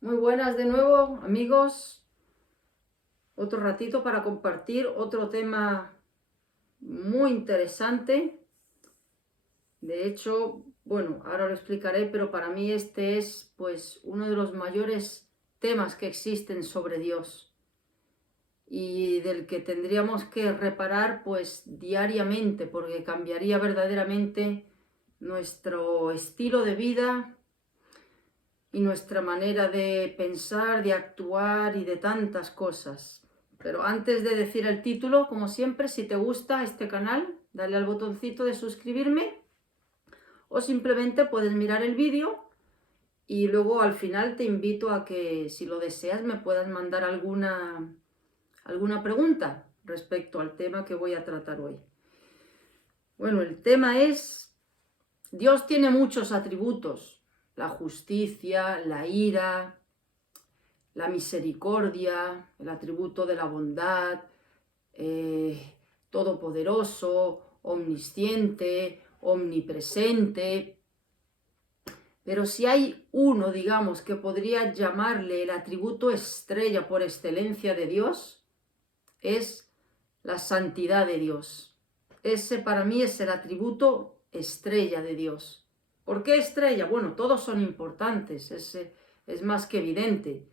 Muy buenas de nuevo, amigos. Otro ratito para compartir otro tema muy interesante. De hecho, bueno, ahora lo explicaré, pero para mí este es pues uno de los mayores temas que existen sobre Dios y del que tendríamos que reparar pues diariamente, porque cambiaría verdaderamente nuestro estilo de vida y nuestra manera de pensar, de actuar y de tantas cosas. Pero antes de decir el título, como siempre, si te gusta este canal, dale al botoncito de suscribirme o simplemente puedes mirar el vídeo y luego al final te invito a que, si lo deseas, me puedas mandar alguna pregunta respecto al tema que voy a tratar hoy. Bueno, el tema es, Dios tiene muchos atributos: la justicia, la ira, la misericordia, el atributo de la bondad, todopoderoso, omnisciente, omnipresente. Pero si hay uno, digamos, que podría llamarle el atributo estrella por excelencia de Dios, es la santidad de Dios. Ese para mí es el atributo estrella de Dios. ¿Por qué estrella? Bueno, todos son importantes, es más que evidente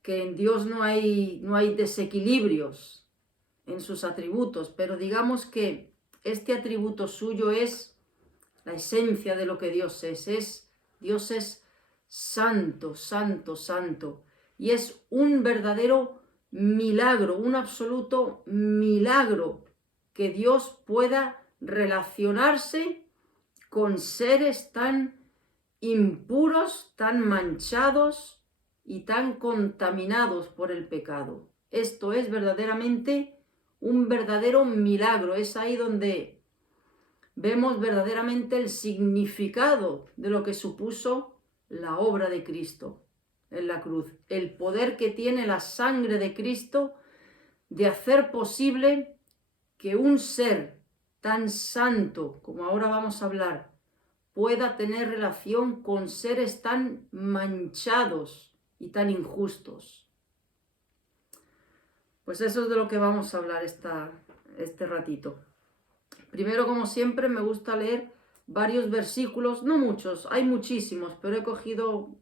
que en Dios no hay desequilibrios en sus atributos, pero digamos que este atributo suyo es la esencia de lo que Dios es. Dios es santo, santo, santo. Y es un verdadero milagro, un absoluto milagro que Dios pueda relacionarse con seres tan impuros, tan manchados y tan contaminados por el pecado. Esto es verdaderamente un verdadero milagro. Es ahí donde vemos verdaderamente el significado de lo que supuso la obra de Cristo en la cruz. El poder que tiene la sangre de Cristo de hacer posible que un ser tan santo, como ahora vamos a hablar, pueda tener relación con seres tan manchados y tan injustos. Pues eso es de lo que vamos a hablar este ratito. Primero, como siempre, me gusta leer varios versículos, no muchos, hay muchísimos, pero he cogido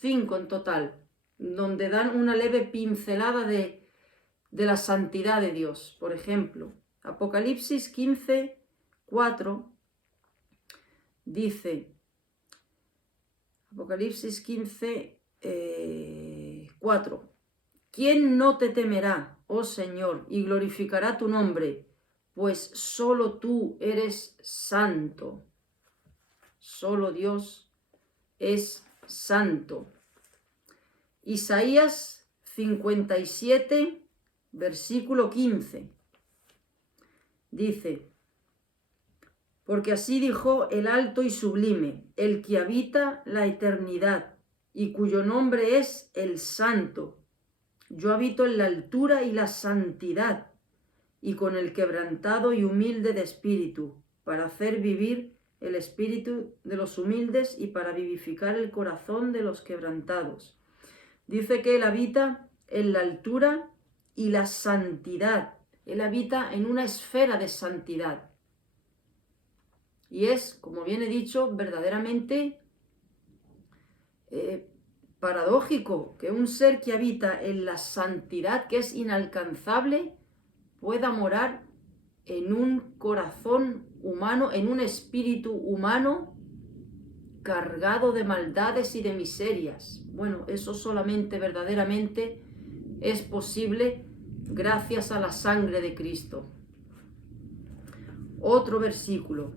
cinco en total, donde dan una leve pincelada de la santidad de Dios. Por ejemplo, Apocalipsis 15, 4 dice, Apocalipsis 15, 4, ¿quién no te temerá, oh Señor, y glorificará tu nombre? Pues solo tú eres santo. Solo Dios es santo. Isaías 57, versículo 15. Dice, porque así dijo el alto y sublime, el que habita la eternidad y cuyo nombre es el Santo. Yo habito en la altura y la santidad, y con el quebrantado y humilde de espíritu, para hacer vivir el espíritu de los humildes y para vivificar el corazón de los quebrantados. Dice que Él habita en la altura y la santidad. Él habita en una esfera de santidad. Y es, como bien he dicho, verdaderamente paradójico que un ser que habita en la santidad, que es inalcanzable, pueda morar en un corazón humano, en un espíritu humano cargado de maldades y de miserias. Bueno, eso solamente verdaderamente es posible gracias a la sangre de Cristo. Otro versículo,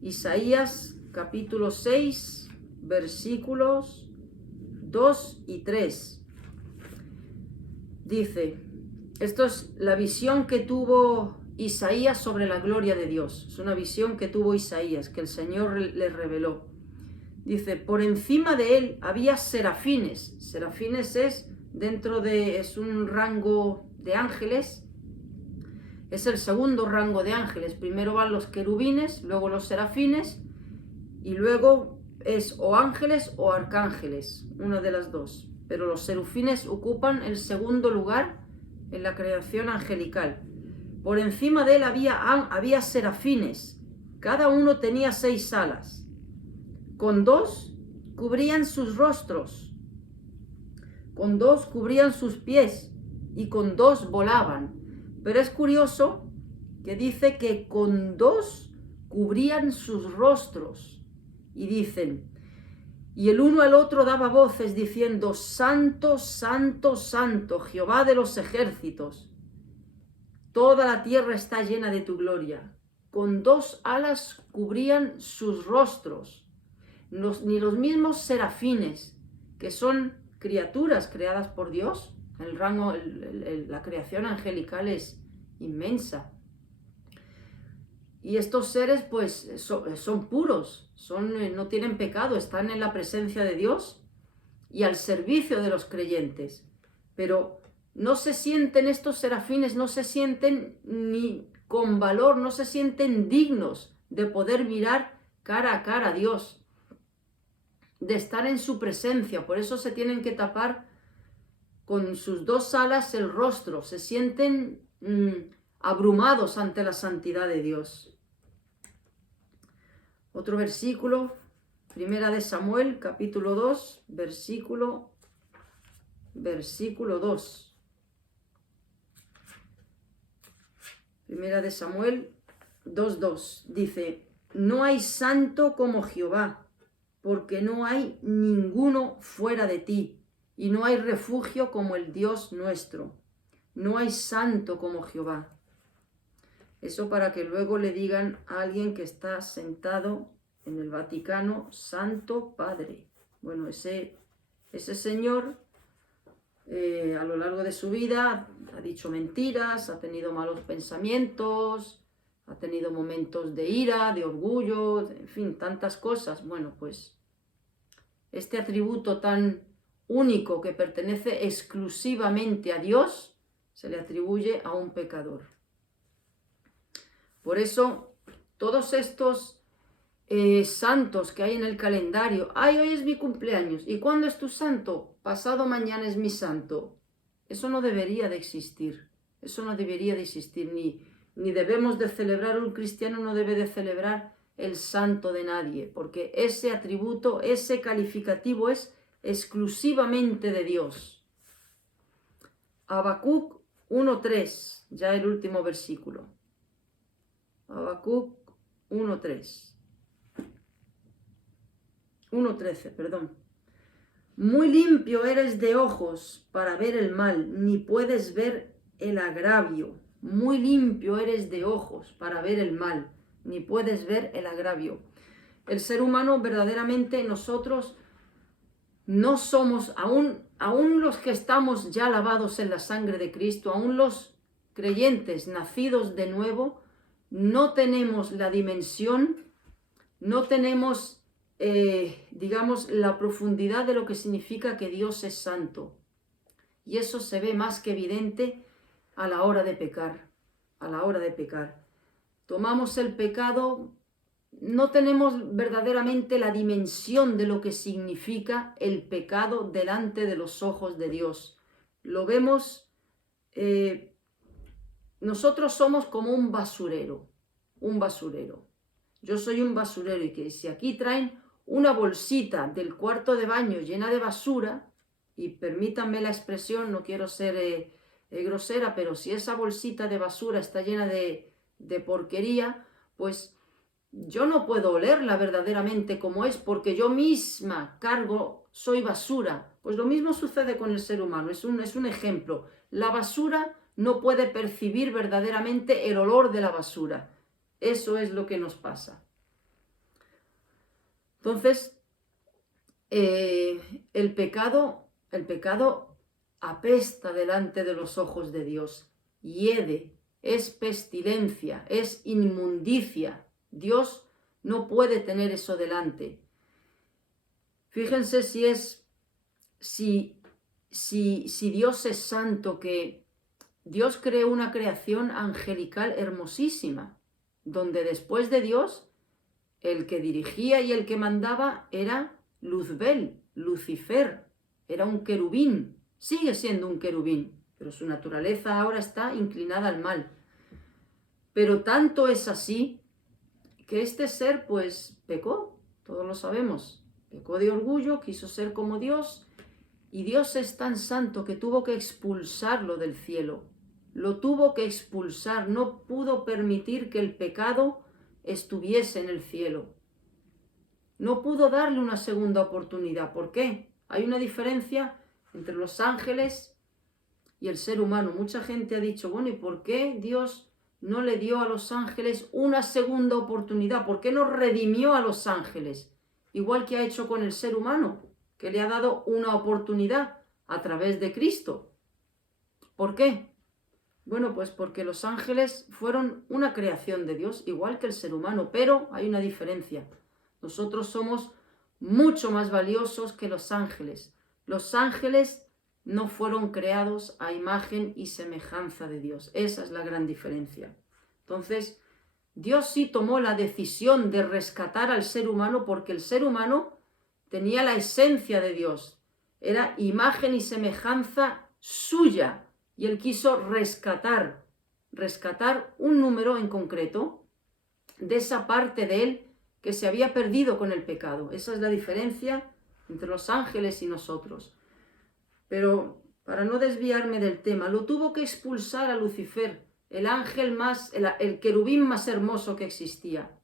Isaías capítulo 6, versículos 2 y 3. Dice, esto es la visión que tuvo Isaías sobre la gloria de Dios. Es una visión que tuvo Isaías, que el Señor le reveló. Dice, por encima de él había serafines. Serafines es un rango de ángeles. Es el segundo rango de ángeles. Primero van los querubines, luego los serafines y luego es o ángeles o arcángeles, una de las dos. Pero los serafines ocupan el segundo lugar en la creación angelical. Por encima de él había serafines, cada uno tenía 6 alas. Con 2 cubrían sus rostros, con 2 cubrían sus pies y con 2 volaban. Pero es curioso que dice que con 2 cubrían sus rostros y dicen, y el uno al otro daba voces diciendo, Santo, Santo, Santo, Jehová de los ejércitos, toda la tierra está llena de tu gloria. Con 2 alas cubrían sus rostros. Ni los mismos serafines, que son criaturas creadas por Dios, el rango, la creación angelical es inmensa. Y estos seres pues son puros, no tienen pecado, están en la presencia de Dios y al servicio de los creyentes. Pero no se sienten estos serafines, no se sienten ni con valor, no se sienten dignos de poder mirar cara a cara a Dios, de estar en su presencia. Por eso se tienen que tapar con sus 2 alas el rostro, se sienten abrumados ante la santidad de Dios. Otro versículo, Primera de Samuel, capítulo 2, versículo 2. Primera de Samuel 2:2 dice, no hay santo como Jehová, porque no hay ninguno fuera de ti, y no hay refugio como el Dios nuestro. No hay santo como Jehová. Eso para que luego le digan a alguien que está sentado en el Vaticano, Santo Padre. Bueno, ese señor a lo largo de su vida ha dicho mentiras, ha tenido malos pensamientos, ha tenido momentos de ira, de orgullo, en fin, tantas cosas. Bueno, pues este atributo tan único que pertenece exclusivamente a Dios se le atribuye a un pecador. Por eso, todos estos santos que hay en el calendario, ay, hoy es mi cumpleaños, ¿y cuándo es tu santo? Pasado mañana es mi santo. Eso no debería de existir, eso no debería de existir, ni debemos de celebrar, un cristiano no debe de celebrar el santo de nadie, porque ese atributo, ese calificativo es exclusivamente de Dios. Habacuc 1:3, ya el último versículo. Habacuc 1:13, perdón. Muy limpio eres de ojos para ver el mal, ni puedes ver el agravio. Muy limpio eres de ojos para ver el mal, ni puedes ver el agravio. El ser humano verdaderamente, nosotros no somos, aún los que estamos ya lavados en la sangre de Cristo, aún los creyentes nacidos de nuevo, no tenemos la dimensión, no tenemos, digamos, la profundidad de lo que significa que Dios es santo. Y eso se ve más que evidente a la hora de pecar, a la hora de pecar. Tomamos el pecado, no tenemos verdaderamente la dimensión de lo que significa el pecado delante de los ojos de Dios. Lo vemos, nosotros somos como un basurero. Yo soy un basurero y que si aquí traen una bolsita del cuarto de baño llena de basura, y permítanme la expresión, no quiero ser grosera, pero si esa bolsita de basura está llena de porquería, pues yo no puedo olerla verdaderamente como es, porque yo misma cargo, soy basura. Pues lo mismo sucede con el ser humano, es un ejemplo. La basura no puede percibir verdaderamente el olor de la basura. Eso es lo que nos pasa. Entonces, el pecado apesta delante de los ojos de Dios, hiede, es pestilencia, es inmundicia. Dios no puede tener eso delante. Fíjense si Dios es santo, que Dios creó una creación angelical hermosísima, donde después de Dios El que dirigía y el que mandaba era Luzbel, Lucifer, era un querubín, sigue siendo un querubín, pero su naturaleza ahora está inclinada al mal. Pero tanto es así que este ser pues pecó, todos lo sabemos, pecó de orgullo, quiso ser como Dios, y Dios es tan santo que tuvo que expulsarlo del cielo, lo tuvo que expulsar, no pudo permitir que el pecado estuviese en el cielo. No pudo darle una segunda oportunidad. ¿Por qué? Hay una diferencia entre los ángeles y el ser humano. Mucha gente ha dicho, bueno, ¿y por qué Dios no le dio a los ángeles una segunda oportunidad? ¿Por qué no redimió a los ángeles? Igual que ha hecho con el ser humano, que le ha dado una oportunidad a través de Cristo. ¿Por qué? Bueno, pues porque los ángeles fueron una creación de Dios, igual que el ser humano, pero hay una diferencia. Nosotros somos mucho más valiosos que los ángeles. Los ángeles no fueron creados a imagen y semejanza de Dios. Esa es la gran diferencia. Entonces, Dios sí tomó la decisión de rescatar al ser humano porque el ser humano tenía la esencia de Dios. Era imagen y semejanza suya. Y Él quiso rescatar un número en concreto de esa parte de Él que se había perdido con el pecado. Esa es la diferencia entre los ángeles y nosotros. Pero para no desviarme del tema, lo tuvo que expulsar a Lucifer, el ángel más, el querubín más hermoso que existía.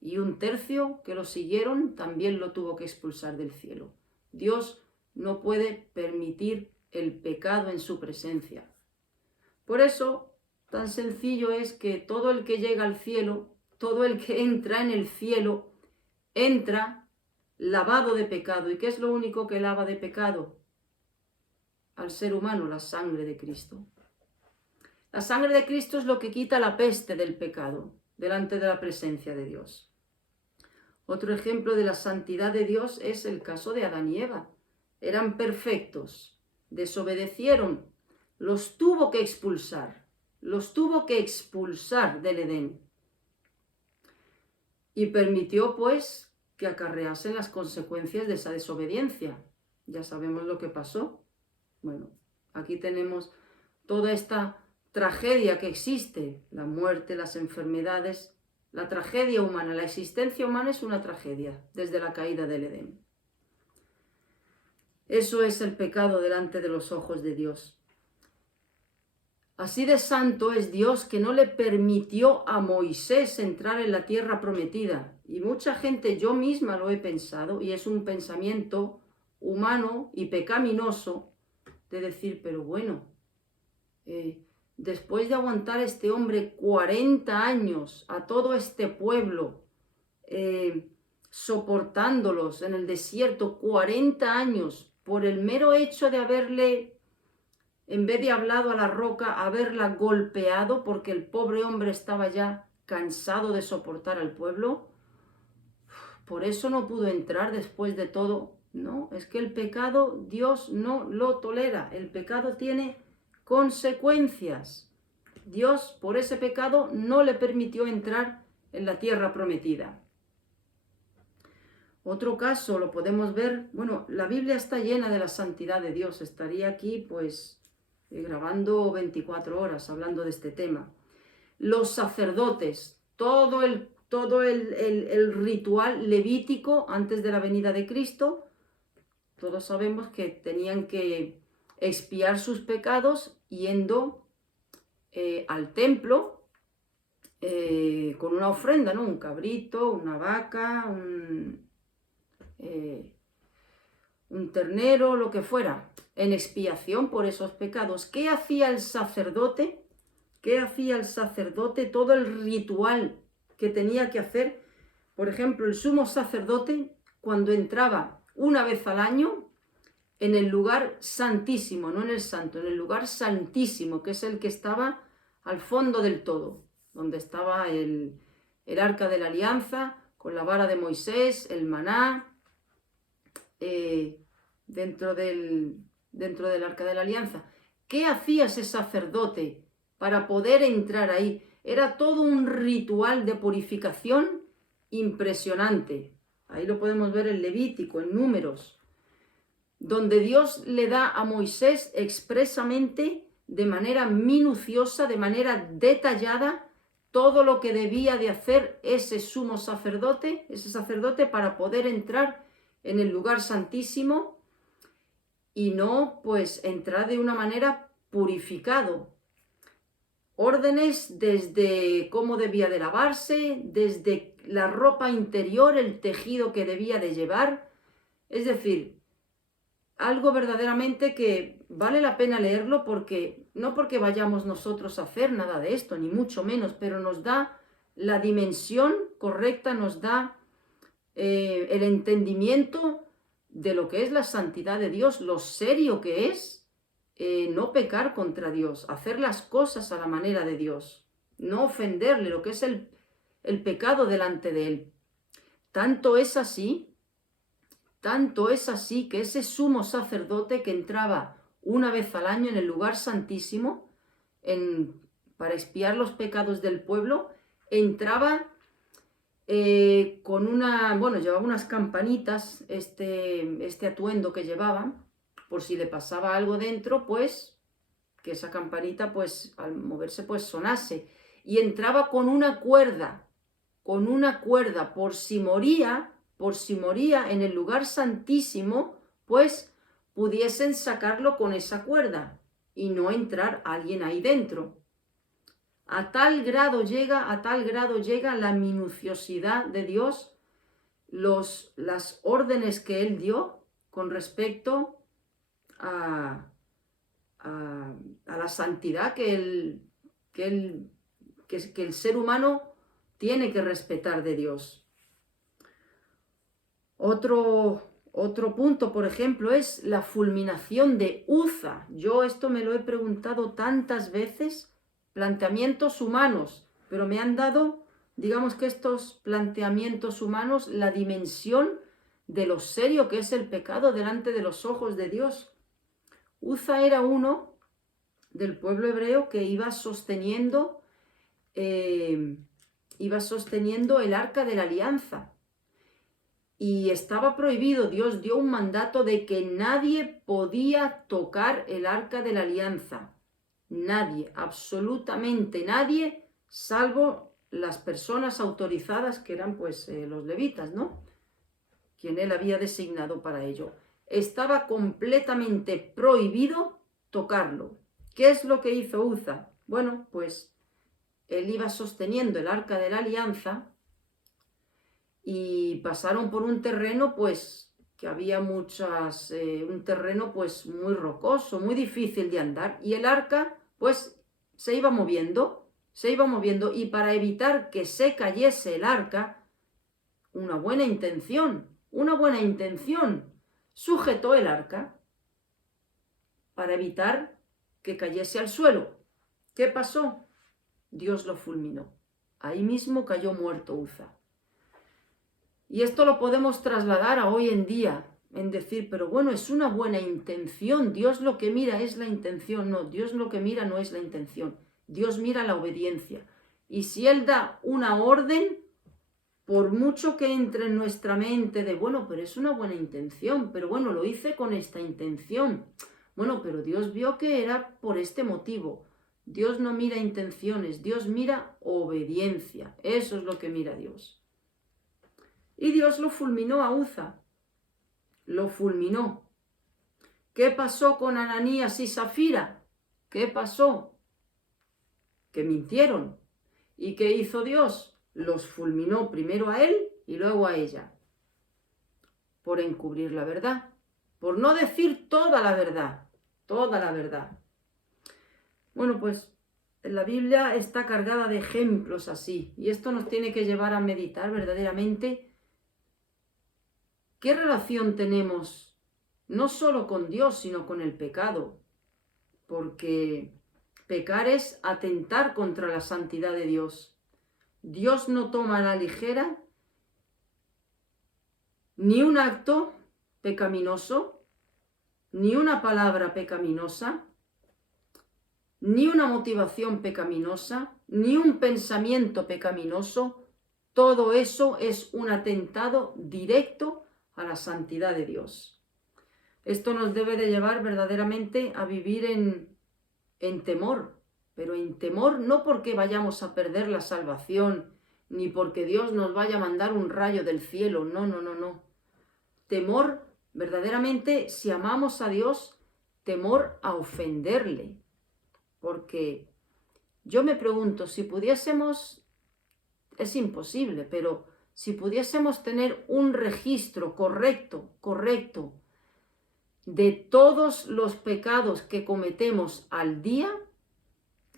Y un tercio que lo siguieron también lo tuvo que expulsar del cielo. Dios no puede permitir el pecado en su presencia. Por eso, tan sencillo es que todo el que llega al cielo, todo el que entra en el cielo, entra lavado de pecado. ¿Y qué es lo único que lava de pecado al ser humano? La sangre de Cristo. La sangre de Cristo es lo que quita la peste del pecado delante de la presencia de Dios. Otro ejemplo de la santidad de Dios es el caso de Adán y Eva. Eran perfectos, desobedecieron, los tuvo que expulsar del Edén. Y permitió pues que acarreasen las consecuencias de esa desobediencia. Ya sabemos lo que pasó. Bueno, aquí tenemos toda esta tragedia que existe, la muerte, las enfermedades, la tragedia humana. La existencia humana es una tragedia desde la caída del Edén. Eso es el pecado delante de los ojos de Dios. Así de santo es Dios que no le permitió a Moisés entrar en la tierra prometida. Y mucha gente, yo misma lo he pensado, y es un pensamiento humano y pecaminoso, de decir, pero bueno, después de aguantar este hombre 40 años a todo este pueblo, soportándolos en el desierto 40 años, por el mero hecho de haberle, en vez de hablado a la roca, haberla golpeado, porque el pobre hombre estaba ya cansado de soportar al pueblo, por eso no pudo entrar después de todo. No, es que el pecado Dios no lo tolera, el pecado tiene consecuencias. Dios por ese pecado no le permitió entrar en la tierra prometida. Otro caso lo podemos ver, bueno, la Biblia está llena de la santidad de Dios, estaría aquí pues grabando 24 horas hablando de este tema. Los sacerdotes, todo el ritual levítico antes de la venida de Cristo, todos sabemos que tenían que expiar sus pecados yendo al templo con una ofrenda, ¿no? Un cabrito, una vaca, un ternero, lo que fuera, en expiación por esos pecados. ¿Qué hacía el sacerdote? ¿Qué hacía el sacerdote? Todo el ritual que tenía que hacer. Por ejemplo, el sumo sacerdote, cuando entraba una vez al año en el lugar santísimo, no en el santo, en el lugar santísimo, que es el que estaba al fondo del todo, donde estaba el arca de la alianza, con la vara de Moisés, el maná, dentro del arca de la alianza. ¿Qué hacía ese sacerdote para poder entrar ahí? Era todo un ritual de purificación impresionante. Ahí lo podemos ver en Levítico, en Números, donde Dios le da a Moisés expresamente, de manera minuciosa, de manera detallada, todo lo que debía de hacer ese sumo sacerdote, para poder entrar en el lugar santísimo y no, pues, entrar de una manera purificado. Órdenes desde cómo debía de lavarse, desde la ropa interior, el tejido que debía de llevar. Es decir, algo verdaderamente que vale la pena leerlo, porque no porque vayamos nosotros a hacer nada de esto, ni mucho menos, pero nos da la dimensión correcta, nos da el entendimiento de lo que es la santidad de Dios, lo serio que es no pecar contra Dios, hacer las cosas a la manera de Dios, no ofenderle, lo que es el pecado delante de Él. Tanto es así que ese sumo sacerdote que entraba una vez al año en el lugar santísimo para expiar los pecados del pueblo, entraba llevaba unas campanitas, este atuendo que llevaban, por si le pasaba algo dentro, pues, que esa campanita, pues, al moverse, pues, sonase. Y entraba con una cuerda, por si moría en el lugar santísimo, pues, pudiesen sacarlo con esa cuerda y no entrar alguien ahí dentro. A tal grado llega la minuciosidad de Dios, las órdenes que Él dio con respecto a la santidad que el ser humano tiene que respetar de Dios. Otro punto, por ejemplo, es la fulminación de Uza. Yo esto me lo he preguntado tantas veces. Planteamientos humanos, pero me han dado, digamos que estos planteamientos humanos, la dimensión de lo serio que es el pecado delante de los ojos de Dios. Uza era uno del pueblo hebreo que iba sosteniendo el arca de la alianza. Y estaba prohibido, Dios dio un mandato de que nadie podía tocar el arca de la alianza. Nadie, absolutamente nadie, salvo las personas autorizadas, que eran pues los levitas, ¿no? Quien él había designado para ello. Estaba completamente prohibido tocarlo. ¿Qué es lo que hizo Uza? Bueno, pues él iba sosteniendo el arca de la alianza y pasaron por un terreno pues que había un terreno pues muy rocoso, muy difícil de andar, y el arca pues se iba moviendo, y para evitar que se cayese el arca, una buena intención, sujetó el arca para evitar que cayese al suelo. ¿Qué pasó? Dios lo fulminó. Ahí mismo cayó muerto Uza. Y esto lo podemos trasladar a hoy en día, en decir, pero bueno, es una buena intención, Dios lo que mira es la intención. No, Dios lo que mira no es la intención, Dios mira la obediencia. Y si Él da una orden, por mucho que entre en nuestra mente de, bueno, pero es una buena intención, pero bueno, lo hice con esta intención. Bueno, pero Dios vio que era por este motivo. Dios no mira intenciones, Dios mira obediencia. Eso es lo que mira Dios. Y Dios lo fulminó a Uza. Lo fulminó. ¿Qué pasó con Ananías y Zafira? ¿Qué pasó? Que mintieron. ¿Y qué hizo Dios? Los fulminó primero a él y luego a ella. Por encubrir la verdad. Por no decir toda la verdad. Toda la verdad. Bueno, pues la Biblia está cargada de ejemplos así. Y esto nos tiene que llevar a meditar verdaderamente qué relación tenemos no solo con Dios, sino con el pecado. Porque pecar es atentar contra la santidad de Dios. Dios no toma a la ligera ni un acto pecaminoso, ni una palabra pecaminosa, ni una motivación pecaminosa, ni un pensamiento pecaminoso, todo eso es un atentado directo a la santidad de Dios. Esto nos debe de llevar verdaderamente a vivir en temor, pero en temor no porque vayamos a perder la salvación, ni porque Dios nos vaya a mandar un rayo del cielo, no, no, no, no. Temor, verdaderamente, si amamos a Dios, temor a ofenderle, porque yo me pregunto, si pudiésemos, es imposible, pero si pudiésemos tener un registro correcto, de todos los pecados que cometemos al día,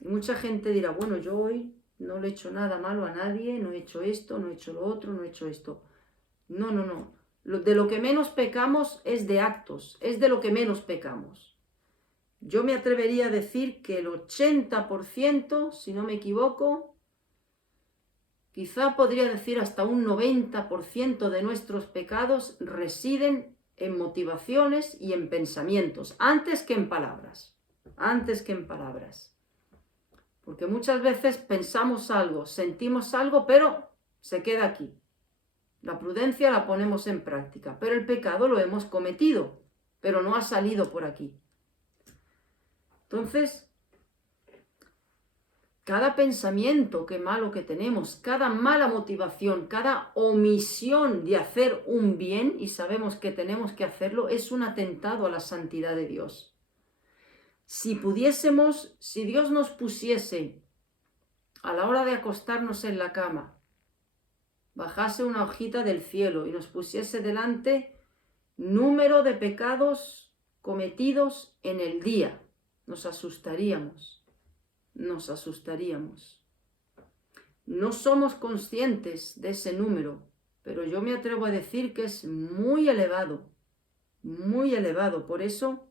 y mucha gente dirá, bueno, yo hoy no le he hecho nada malo a nadie, no he hecho esto, no he hecho lo otro, no he hecho esto. No, no, no. De lo que menos pecamos es de actos, es de lo que menos pecamos. Yo me atrevería a decir que el 80%, si no me equivoco, quizá podría decir hasta un 90% de nuestros pecados residen en motivaciones y en pensamientos, antes que en palabras, Porque muchas veces pensamos algo, sentimos algo, pero se queda aquí. La prudencia la ponemos en práctica, pero el pecado lo hemos cometido, pero no ha salido por aquí. Entonces, cada pensamiento que malo que tenemos, cada mala motivación, cada omisión de hacer un bien, y sabemos que tenemos que hacerlo, es un atentado a la santidad de Dios. Si pudiésemos, si Dios nos pusiese a la hora de acostarnos en la cama, bajase una hojita del cielo y nos pusiese delante número de pecados cometidos en el día, nos asustaríamos. No somos conscientes de ese número, pero yo me atrevo a decir que es muy elevado, muy elevado. Por eso,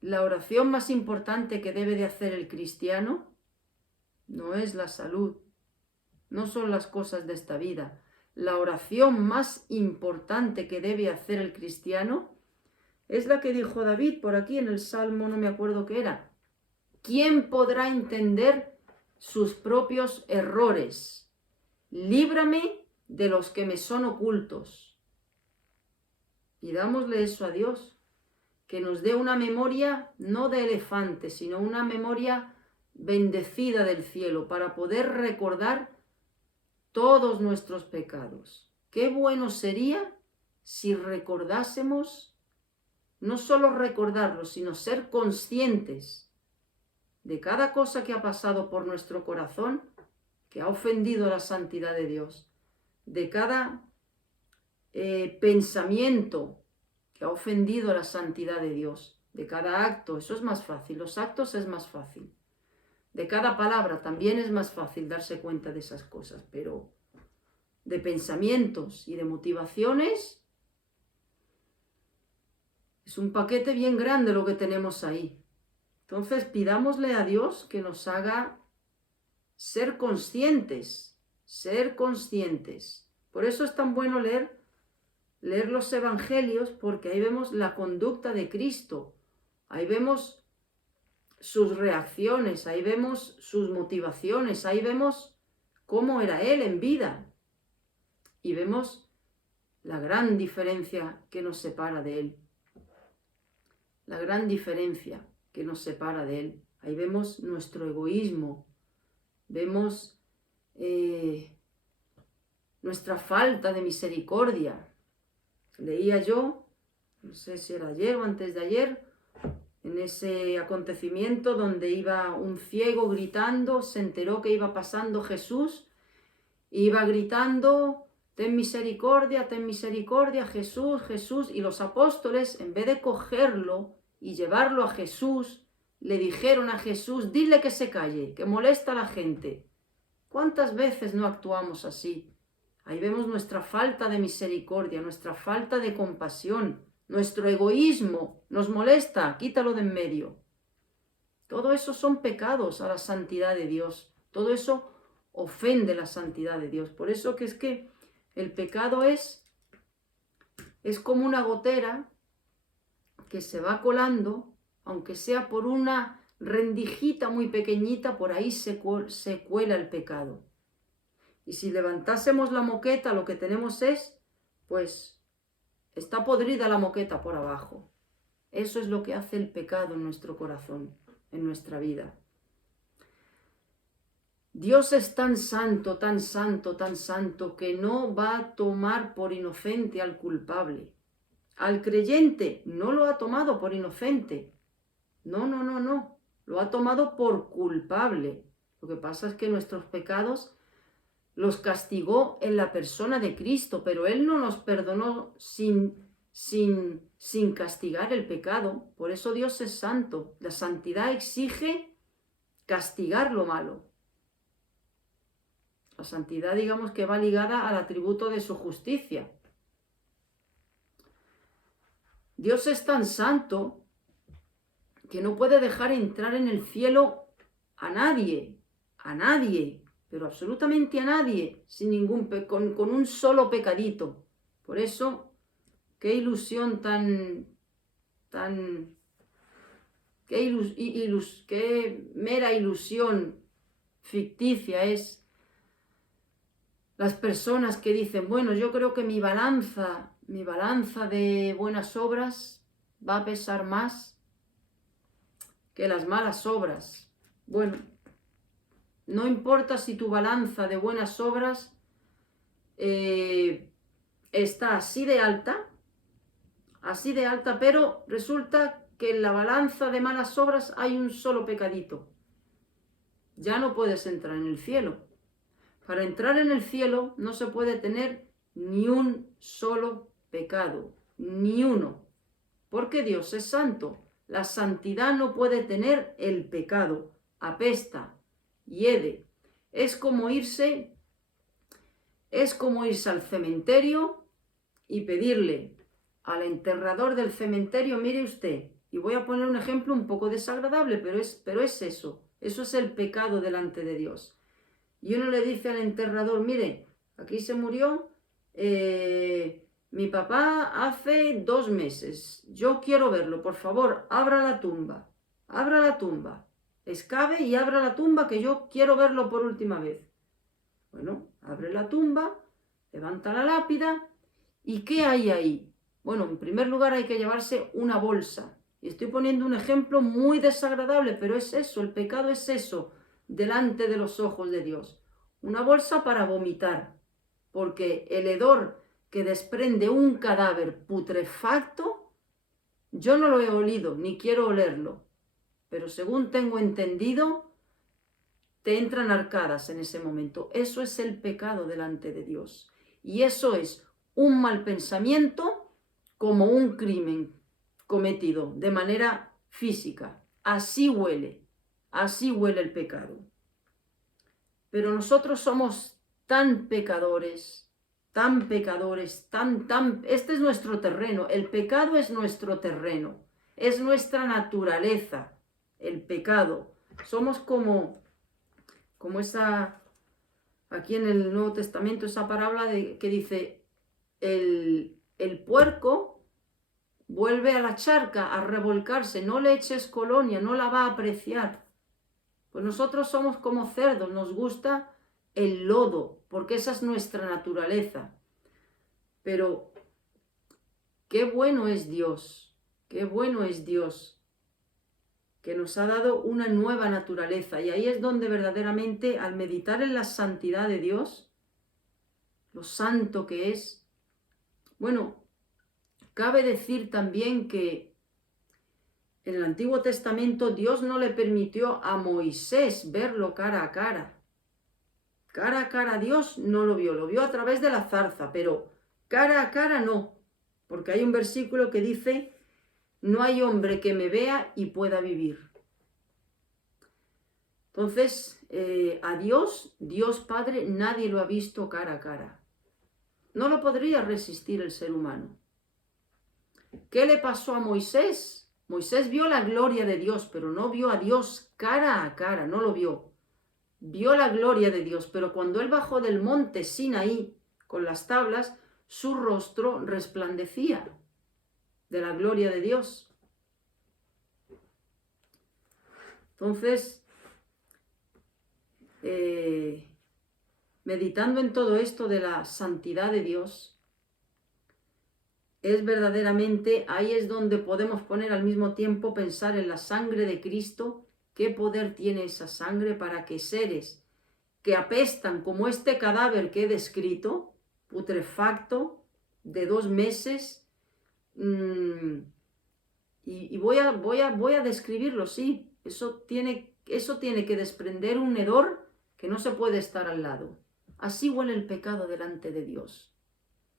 la oración más importante que debe de hacer el cristiano no es la salud, no son las cosas de esta vida. La oración más importante que debe hacer el cristiano es la que dijo David por aquí en el Salmo, no me acuerdo qué era. ¿Quién podrá entender sus propios errores? Líbrame de los que me son ocultos. Pidámosle eso a Dios, que nos dé una memoria no de elefante, sino una memoria bendecida del cielo para poder recordar todos nuestros pecados. Qué bueno sería si recordásemos, no solo recordarlos, sino ser conscientes de cada cosa que ha pasado por nuestro corazón, que ha ofendido la santidad de Dios, de cada pensamiento que ha ofendido la santidad de Dios, de cada acto, eso es más fácil, los actos es más fácil, de cada palabra también es más fácil darse cuenta de esas cosas, pero de pensamientos y de motivaciones es un paquete bien grande lo que tenemos ahí. Entonces pidámosle a Dios que nos haga ser conscientes. Por eso es tan bueno leer los evangelios, porque ahí vemos la conducta de Cristo, ahí vemos sus reacciones, ahí vemos sus motivaciones, ahí vemos cómo era Él en vida y vemos la gran diferencia que nos separa de Él. La gran diferencia que nos separa de Él. Ahí vemos nuestro egoísmo, vemos nuestra falta de misericordia. Leía yo, no sé si era ayer o antes de ayer, en ese acontecimiento donde iba un ciego gritando, se enteró que iba pasando Jesús, iba gritando, ten misericordia, Jesús, Jesús, y los apóstoles, en vez de cogerlo y llevarlo a Jesús, le dijeron a Jesús, dile que se calle, que molesta a la gente. ¿Cuántas veces no actuamos así? Ahí vemos nuestra falta de misericordia, nuestra falta de compasión, nuestro egoísmo, nos molesta, quítalo de en medio. Todo eso son pecados a la santidad de Dios, todo eso ofende la santidad de Dios. Por eso que es que el pecado es como una gotera que se va colando, aunque sea por una rendijita muy pequeñita, por ahí se cuela el pecado. Y si levantásemos la moqueta, lo que tenemos es, pues, está podrida la moqueta por abajo. Eso es lo que hace el pecado en nuestro corazón, en nuestra vida. Dios es tan santo, tan santo, tan santo, que no va a tomar por inocente al culpable. Al creyente no lo ha tomado por inocente. No, no, no, no. Lo ha tomado por culpable. Lo que pasa es que nuestros pecados los castigó en la persona de Cristo, pero Él no nos perdonó sin castigar el pecado. Por eso Dios es santo. La santidad exige castigar lo malo. La santidad, digamos, que va ligada al atributo de su justicia. Dios es tan santo que no puede dejar entrar en el cielo a nadie, pero absolutamente a nadie, sin ningún con un solo pecadito. Por eso, qué ilusión qué mera ilusión ficticia es las personas que dicen, bueno, yo creo que mi balanza de buenas obras va a pesar más que las malas obras. Bueno, no importa si tu balanza de buenas obras está así de alta, pero resulta que en la balanza de malas obras hay un solo pecadito. Ya no puedes entrar en el cielo. Para entrar en el cielo no se puede tener ni un solo pecado, ni uno, porque Dios es santo. La santidad no puede tener el pecado, apesta, hiede. Es como irse al cementerio y pedirle al enterrador del cementerio, mire usted, y voy a poner un ejemplo un poco desagradable, pero es eso es el pecado delante de Dios. Y uno le dice al enterrador, mire, aquí se murió mi papá hace 2 meses. Yo quiero verlo, por favor, abra la tumba. Excave y abra la tumba que yo quiero verlo por última vez. Bueno, abre la tumba, levanta la lápida. ¿Y qué hay ahí? Bueno, en primer lugar hay que llevarse una bolsa. Y estoy poniendo un ejemplo muy desagradable, pero es eso, el pecado es eso, delante de los ojos de Dios. Una bolsa para vomitar, porque el hedor que desprende un cadáver putrefacto, yo no lo he olido, ni quiero olerlo, pero según tengo entendido, te entran arcadas en ese momento. Eso es el pecado delante de Dios. Y eso es un mal pensamiento como un crimen cometido de manera física. Así huele el pecado. Pero nosotros somos tan pecadores, este es nuestro terreno, el pecado es nuestro terreno, es nuestra naturaleza, el pecado. Somos como esa, aquí en el Nuevo Testamento, esa parábola que dice, el puerco vuelve a la charca a revolcarse, no le eches colonia, no la va a apreciar. Pues nosotros somos como cerdos, nos gusta el lodo, porque esa es nuestra naturaleza. Pero qué bueno es Dios, que nos ha dado una nueva naturaleza. Y ahí es donde verdaderamente, al meditar en la santidad de Dios, lo santo que es, bueno, cabe decir también que en el Antiguo Testamento Dios no le permitió a Moisés verlo cara a cara. Cara a cara Dios no lo vio a través de la zarza, pero cara a cara no, porque hay un versículo que dice, no hay hombre que me vea y pueda vivir. Entonces, a Dios Padre, nadie lo ha visto cara a cara. No lo podría resistir el ser humano. ¿Qué le pasó a Moisés? Moisés vio la gloria de Dios, pero no vio a Dios cara a cara, no lo vio. Vio la gloria de Dios, pero cuando él bajó del monte Sinaí con las tablas, su rostro resplandecía de la gloria de Dios. Entonces, me meditando en todo esto de la santidad de Dios, es verdaderamente, ahí es donde podemos poner al mismo tiempo, pensar en la sangre de Cristo, qué poder tiene esa sangre para que seres que apestan como este cadáver que he descrito, putrefacto, de 2 meses, y voy a describirlo, sí, eso tiene que desprender un hedor que no se puede estar al lado. Así huele el pecado delante de Dios.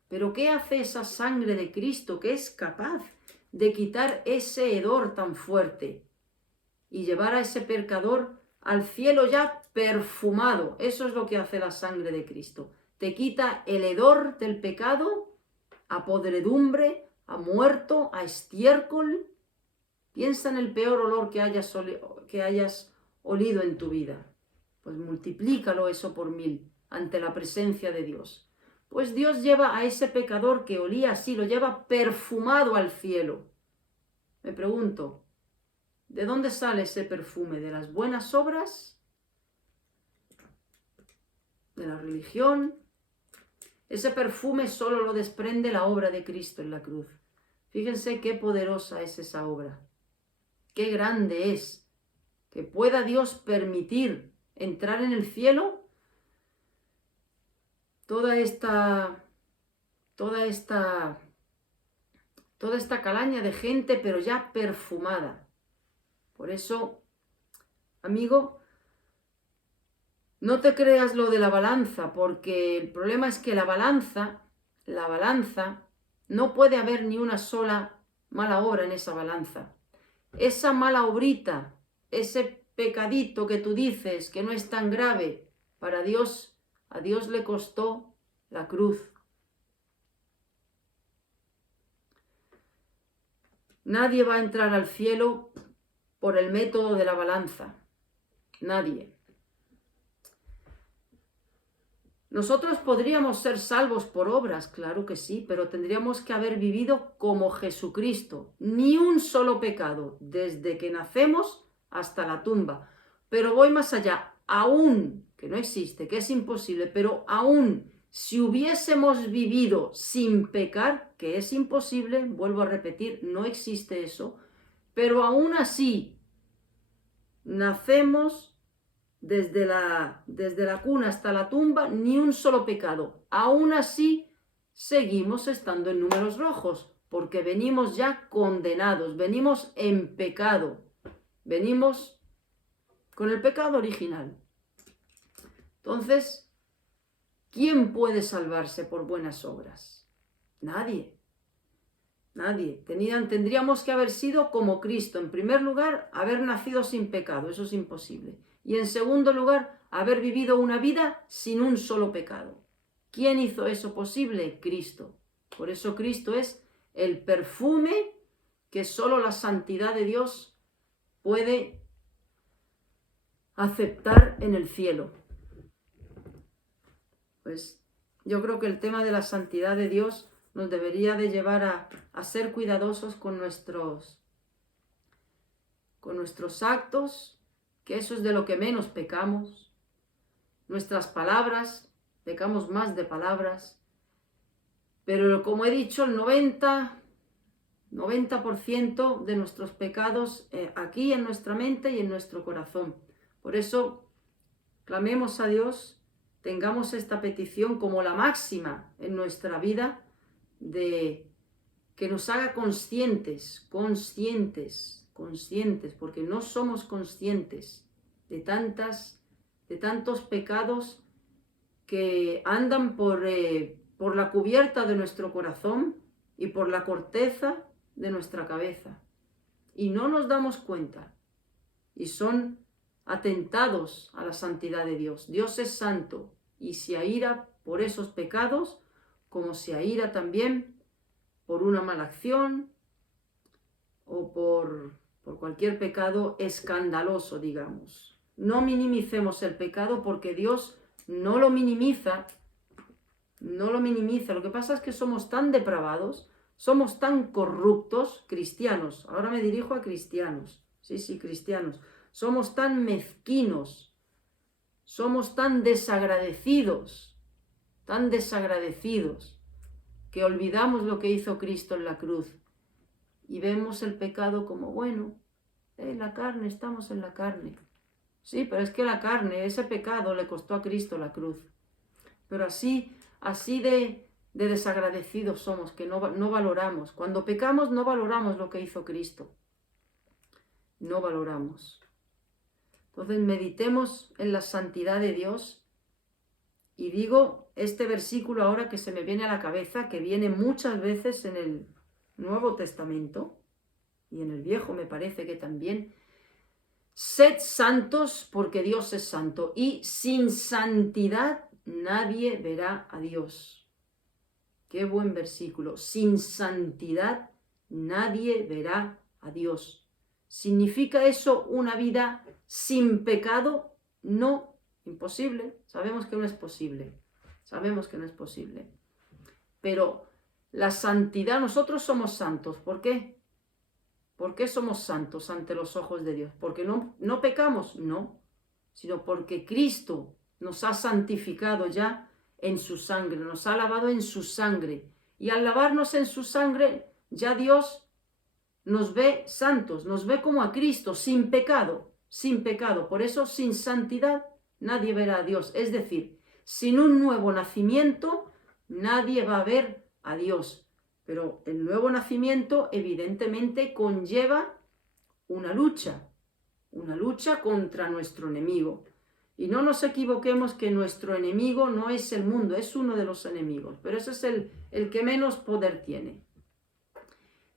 Pero ¿qué hace esa sangre de Cristo que es capaz de quitar ese hedor tan fuerte y llevar a ese pecador al cielo ya perfumado? Eso es lo que hace la sangre de Cristo. Te quita el hedor del pecado a podredumbre, a muerto, a estiércol. Piensa en el peor olor que hayas olido en tu vida. Pues multiplícalo eso por 1000 ante la presencia de Dios. Pues Dios lleva a ese pecador que olía así, lo lleva perfumado al cielo. Me pregunto, ¿de dónde sale ese perfume? ¿De las buenas obras? ¿De la religión? Ese perfume solo lo desprende la obra de Cristo en la cruz. Fíjense qué poderosa es esa obra. Qué grande es que pueda Dios permitir entrar en el cielo toda esta calaña de gente, pero ya perfumada. Por eso, amigo, no te creas lo de la balanza, porque el problema es que la balanza, no puede haber ni una sola mala obra en esa balanza. Esa mala obrita, ese pecadito que tú dices que no es tan grave, para Dios, a Dios le costó la cruz. Nadie va a entrar al cielo por el método de la balanza. Nadie. Nosotros podríamos ser salvos por obras, claro que sí, pero tendríamos que haber vivido como Jesucristo. Ni un solo pecado, desde que nacemos hasta la tumba. Pero voy más allá, aún, que no existe, que es imposible, pero aún si hubiésemos vivido sin pecar, que es imposible, vuelvo a repetir, no existe eso, pero aún así nacemos desde la cuna hasta la tumba, ni un solo pecado. Aún así, seguimos estando en números rojos, porque venimos ya condenados, venimos en pecado, venimos con el pecado original. Entonces, ¿quién puede salvarse por buenas obras? Nadie. Nadie. Tendríamos que haber sido como Cristo. En primer lugar, haber nacido sin pecado, eso es imposible. Y en segundo lugar, haber vivido una vida sin un solo pecado. ¿Quién hizo eso posible? Cristo. Por eso Cristo es el perfume que solo la santidad de Dios puede aceptar en el cielo. Pues yo creo que el tema de la santidad de Dios nos debería de llevar a ser cuidadosos con nuestros actos, que eso es de lo que menos pecamos. Nuestras palabras, pecamos más de palabras, pero como he dicho, el 90% de nuestros pecados aquí en nuestra mente y en nuestro corazón. Por eso, clamemos a Dios, tengamos esta petición como la máxima en nuestra vida, de que nos haga conscientes, porque no somos conscientes de tantos pecados que andan por la cubierta de nuestro corazón y por la corteza de nuestra cabeza. Y no nos damos cuenta. Y son atentados a la santidad de Dios. Dios es santo y se aira por esos pecados, como se aira también por una mala acción o por cualquier pecado escandaloso, digamos. No minimicemos el pecado, porque Dios no lo minimiza. Lo que pasa es que somos tan depravados, somos tan corruptos, cristianos, ahora me dirijo a cristianos, sí, cristianos, somos tan mezquinos, somos tan desagradecidos, que olvidamos lo que hizo Cristo en la cruz y vemos el pecado como, bueno, la carne, estamos en la carne. Sí, pero es que la carne, ese pecado le costó a Cristo la cruz. Pero así de desagradecidos somos, que no valoramos. Cuando pecamos no valoramos lo que hizo Cristo. No valoramos. Entonces meditemos en la santidad de Dios. Y digo este versículo ahora que se me viene a la cabeza, que viene muchas veces en el Nuevo Testamento, y en el Viejo me parece que también. Sed santos porque Dios es santo, y sin santidad nadie verá a Dios. Qué buen versículo. Sin santidad nadie verá a Dios. ¿Significa eso una vida sin pecado? No, imposible. Sabemos que no es posible. Sabemos que no es posible. Pero la santidad, nosotros somos santos. ¿Por qué? ¿Por qué somos santos ante los ojos de Dios? ¿Porque no pecamos? No, sino porque Cristo nos ha santificado ya en su sangre, nos ha lavado en su sangre. Y al lavarnos en su sangre, ya Dios nos ve santos, nos ve como a Cristo, sin pecado, sin pecado. Por eso, sin santidad, nadie verá a Dios. Es decir, sin un nuevo nacimiento, nadie va a ver a Dios. Pero el nuevo nacimiento evidentemente conlleva una lucha contra nuestro enemigo. Y no nos equivoquemos que nuestro enemigo no es el mundo, es uno de los enemigos, pero ese es el que menos poder tiene.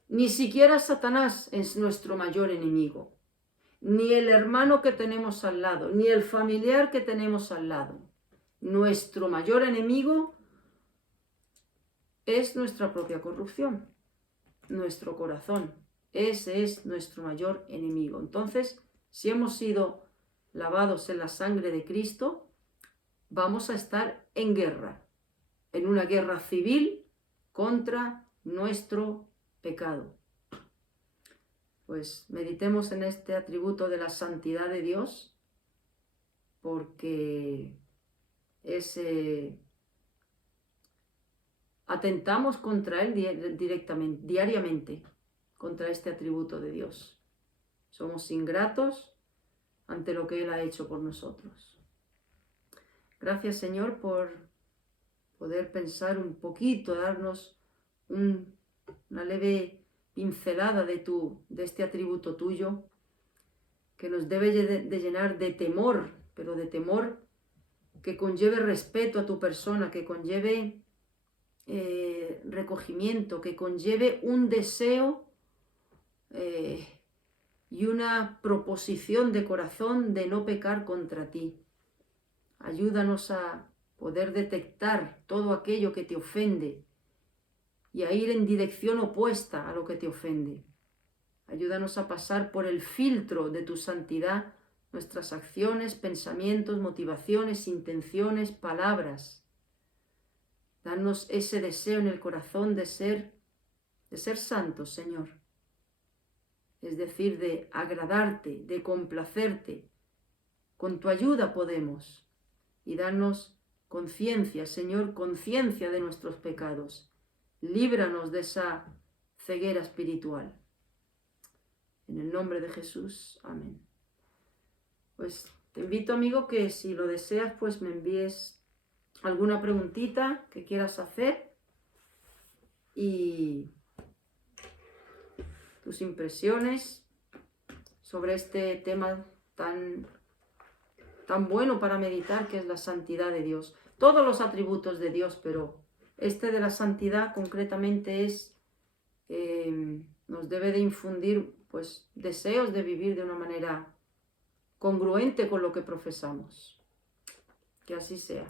Ni siquiera Satanás es nuestro mayor enemigo, ni el hermano que tenemos al lado, ni el familiar que tenemos al lado. Nuestro mayor enemigo es nuestra propia corrupción, nuestro corazón. Ese es nuestro mayor enemigo. Entonces, si hemos sido lavados en la sangre de Cristo, vamos a estar en guerra, en una guerra civil contra nuestro pecado. Pues meditemos en este atributo de la santidad de Dios, porque atentamos contra Él directamente, diariamente, contra este atributo de Dios. Somos ingratos ante lo que Él ha hecho por nosotros. Gracias, Señor, por poder pensar un poquito, darnos una leve pincelada de este atributo tuyo, que nos debe de llenar de temor, pero de temor que conlleve respeto a tu persona, que conlleve recogimiento, que conlleve un deseo y una proposición de corazón de no pecar contra ti. Ayúdanos a poder detectar todo aquello que te ofende y a ir en dirección opuesta a lo que te ofende. Ayúdanos a pasar por el filtro de tu santidad nuestras acciones, pensamientos, motivaciones, intenciones, palabras. Danos ese deseo en el corazón de ser santos, Señor. Es decir, de agradarte, de complacerte. Con tu ayuda podemos. Y danos conciencia, Señor, conciencia de nuestros pecados. Líbranos de esa ceguera espiritual. En el nombre de Jesús. Amén. Pues te invito, amigo, que si lo deseas, pues me envíes alguna preguntita que quieras hacer y tus impresiones sobre este tema tan bueno para meditar, que es la santidad de Dios. Todos los atributos de Dios, pero este de la santidad concretamente nos debe de infundir pues deseos de vivir de una manera congruente con lo que profesamos. Que así sea.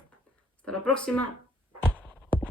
Hasta la próxima.